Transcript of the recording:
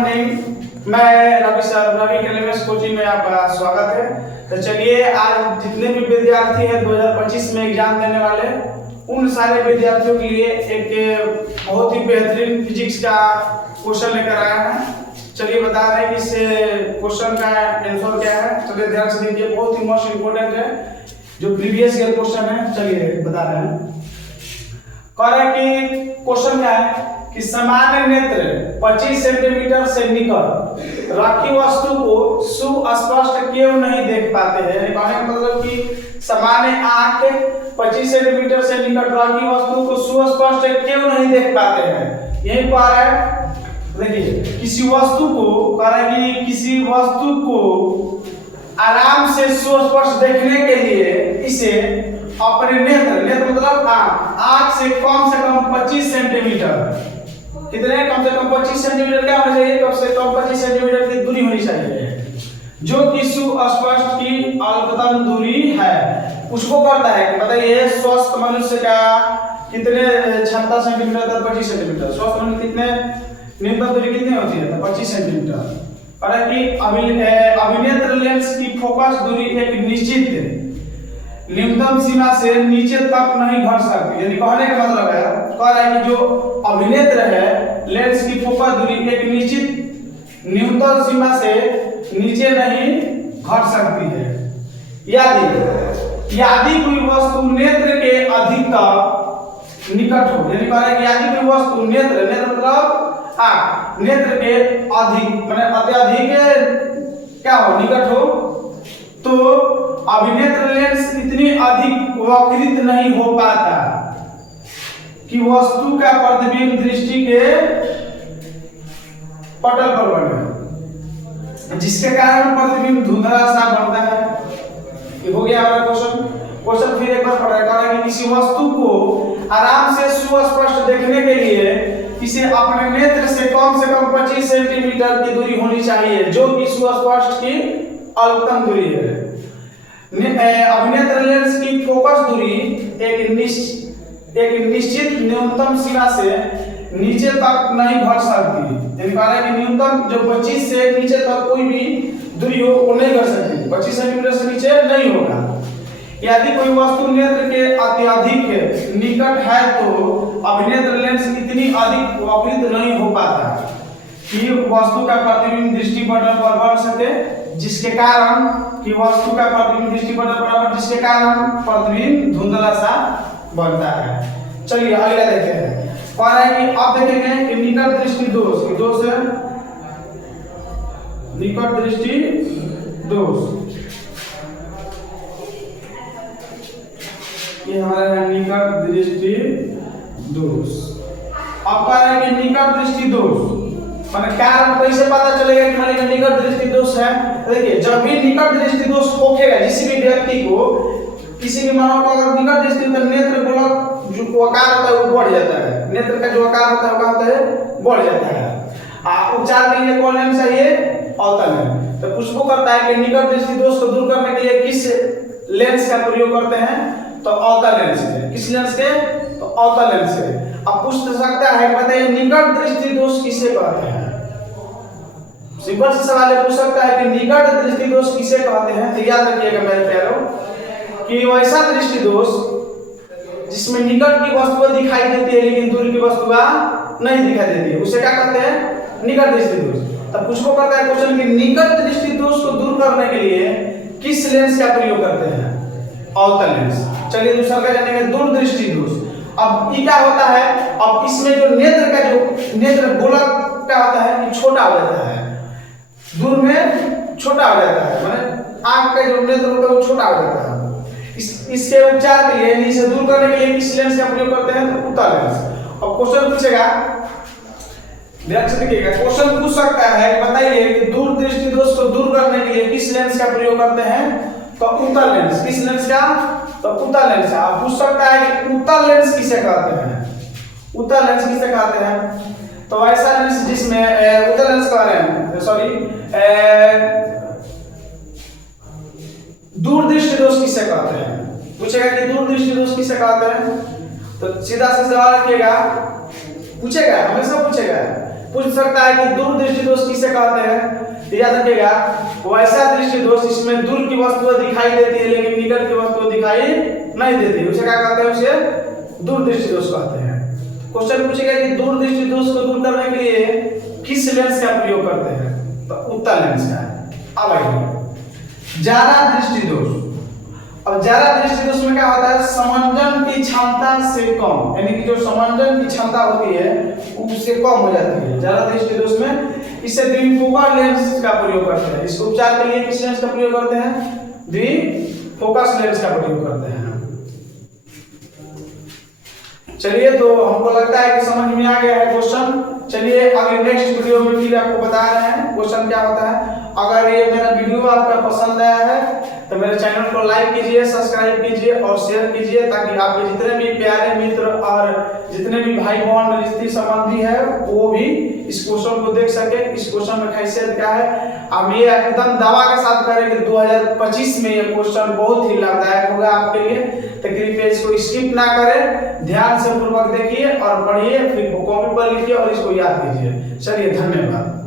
Morning. मैं Ravi sir Ravi Academy coaching में आपका स्वागत है। तो चलिए, आज जितने भी विद्यार्थी हैं 2025 में एग्जाम देने वाले, उन सारे विद्यार्थियों के लिए एक बहुत ही बेहतरीन फिजिक्स का क्वेश्चन लेकर आया है। चलिए बता रहे हैं कि इस क्वेश्चन का आंसर क्या है। चलिए ध्यान से देखिए, बहुत ही मोस्ट इंपोर्टेंट है, जो प्रीवियस ईयर क्वेश्चन है। चलिए बता रहे हैं, कह रहे हैं कि क्वेश्चन क्या है कि सामान्य नेत्र 25 सेंटीमीटर से निकट रखी वस्तु को सुस्पष्ट क्यों नहीं देख पाते हैं। कहने का मतलब कि सामान्य आंख 25 सेंटीमीटर से निकट रखी वस्तु को सुस्पष्ट क्यों नहीं देख पाते हैं। यही कह रहा है, देखिए किसी वस्तु को, कह रहा है कि किसी वस्तु को आराम से सुस्पष्ट देखने के लिए इसे अपने नेत्र मतलब आंख से कम 25 सेंटीमीटर, कितने कम से कम 25 सेंटीमीटर क्या होना चाहिए, कम से कम 25 सेंटीमीटर की दूरी होनी चाहिए, जो कि सुस्पष्ट की अल्पतम दूरी है। उसको करता है कि बताइए स्वस्थ मनुष्य का कितने क्षमता सेंटीमीटर तक 25 सेंटीमीटर, स्वस्थ मनुष्य कितने न्यूनतम दूरी कितनी होती है, 25 सेंटीमीटर। और कि अभिनेत्र लेंस की फोकस दूरी एक निश्चित न्यूनतम सीमा से नीचे तक नहीं घट सकती। यानी कहने का मतलब है, कह रहा है कि जो अभिनेत्र है लेंस की फोकस दूरी एक निश्चित न्यूनतम सीमा से नीचे नहीं घट सकती है। यदि कोई वस्तु नेत्र के अधिक निकट हो, यानी कह रहा है कि यदि कोई वस्तु नेत्र मतलब नेत्र के अधिक माने अत्यधिक क्या हो, निकट हो, तो अभिनेत्र लेंस इतनी अधिक वक्रित नहीं हो पाता कि वस्तु का प्रतिबिंब दृष्टि के पटल पर बने, जिसके कारण प्रतिबिंब धुंधला सा बनता है। ये हो गया हमारा क्वेश्चन फिर एक बार पढ़ा कि किसी वस्तु को आराम से सुस्पष्ट देखने के लिए इसे अपने नेत्र से कम 25 सेंटीमीटर की दूरी होनी चाहिए, जो कि सुस्पष्ट की अल्पतम दूरी है। अभिनेत्र लेंस की फोकस दूरी एक निश्चित न्यूनतम सीमा से नीचे तक नहीं घट सकती। यानी कह रहा है कि न्यूनतम जो 25 से नीचे तक कोई भी दूरी हो वो नहीं घट सकती, 25 सेंटीमीटर से नीचे नहीं होगा। यदि कोई वस्तु नेत्र के अत्यधिक निकट है तो अभिनेत्र लेंस इतनी अधिक वक्रित नहीं हो पाता कि वस्तु का प्रतिबिंब दृष्टिपटल पर बन सके, जिसके कारण कि वस्तु का प्रतिबिंब दृष्टिपटल पर जिसके कारण प्रतिबिंब धुंधला सा बनता है। चलिए अगला देखते हैं। कह रहा है कि अब देखेंगे कि निकट दृष्टि दोष की दोष है, निकट दृष्टि दोष, ये हमारा निकट दृष्टि दोष। अब कह रहा है कि निकट दृष्टि दोष माने कारण कैसे पता चलेगा कि माने निकट दृष्टि दोष है। देखिए, जब भी निकट दृष्टि दोष होखेगा किसी भी व्यक्ति को, किसी भी मानव को अगर निकट दृष्टि तो नेत्र गोलक जो आकार होता है वो बढ़ जाता है, नेत्र का जो आकार होता है वो होता है बढ़ जाता है। उपचार के लिए कौन लेंस चाहिए, अवतल लेंस। तो पुष्पो करता है कि निकट दृष्टि दोष को दूर करने के लिए किस लेंस का प्रयोग करते हैं, तो अवतल लेंस से। किस लेंस के, तो अवतल लेंस से। अब पूछ सकता है बताइए निकट दृष्टि दोष किसे कहते हैं। सिंपल से सवाल पूछ सकता है कि निकट दृष्टि दोष किसे कहते हैं। तो याद रखिएगा मेरे प्यारों कि वैसा दृष्टि दोष जिसमें निकट की वस्तु दिखाई देती है लेकिन दूर की वस्तु नहीं दिखाई देती है, उसे क्या कहते हैं, निकट दृष्टि दोष। तब कुछ को कहता है क्वेश्चन कि निकट दृष्टि दोष को दूर करने के लिए किस लेंस का प्रयोग करते हैं, अवतल लेंस। चलिए दूसरा का जानेंगे दूरदृष्टि दोष। अब ये क्या होता है, अब इसमें जो नेत्र का जो नेत्र गोलक क्या होता है कि छोटा हो जाता है, दूर में छोटा हो जाता है, माने आंख का जो नेत्र होता है वो छोटा हो जाता है। इसके उपचार के लिए, इसे दूर करने के लिए किस लेंस का प्रयोग करते हैं, तो उत्तल लेंस। अब क्वेश्चन पूछेगा, ध्यान से देखिएगा, क्वेश्चन पूछ सकता है बताइए कि दूरदृष्टि दोष को दूर करने के लिए किस लेंस का प्रयोग करते हैं, तो उत्तल लेंस। किस लेंस का, तो उत्तल लेंस। आप पूछ सकता है कि उत्तल लेंस किसे कहते हैं, उत्तल लेंस किसे कहते हैं, तो ऐसा लेंस जिसमें उत्तल लेंस कह रहे हैं, सॉरी दूरदृष्टि दोष किसे कहते हैं। पूछेगा कि दूरदृष्टि दोष किसे कहते हैं, तो सीधा से सवाल रखिएगा, पूछेगा हमेशा पूछेगा पूछ सकता है कि दूरदृष्टि दोष किसे कहते हैं, तो याद रखिएगा वैसा दृष्टि दोष जिसमें दूर की वस्तुएं दिखाई देती है लेकिन निकट की वस्तुएं दिखाई नहीं देती, उसे क्या कहते हैं, उसे दूरदृष्टि दोष कहते हैं। क्वेश्चन पूछेगा कि दूरदृष्टि दोष को दूर करने के लिए किस लेंस का प्रयोग करते हैं, तो उत्तल लेंस का। अब आइए जारा दृष्टि दोष। अब जारा दृष्टि दोष में क्या होता है, समंजन की क्षमता से कम, यानी कि जो समंजन की क्षमता होती है उससे कम हो जाती है जारा दृष्टि दोष में। इससे द्विफोकल लेंस का प्रयोग करते हैं। इसको उपचार के लिए किस लेंस का प्रयोग करते हैं, द्विफोकस लेंस का प्रयोग करते हैं। चलिए तो हमको लगता है कि समझ में आ गया है क्वेश्चन। चलिए आगे नेक्स्ट वीडियो में फिर आपको बता रहे हैं क्वेश्चन क्या होता है। अगर ये मेरा वीडियो आपका पसंद आया है तो मेरे चैनल को लाइक कीजिए, सब्सक्राइब कीजिए और शेयर कीजिए, ताकि आपके जितने भी प्यारे मित्र और जितने भी भाई बहन रिश्ते संबंधी है वो भी इस क्वेश्चन को देख सके। इस क्वेश्चन में खासियत क्या है, हम ये एकदम दावा के साथ करें कि 2025 में ये क्वेश्चन बहुत ही लाभदायक होगा आपके लिए। तो कृपया इसको स्किप ना करें, ध्यान से पूर्वक देखिए और पढ़िए, फिर कॉपी पर लिखिए और इसको याद कीजिए। चलिए धन्यवाद।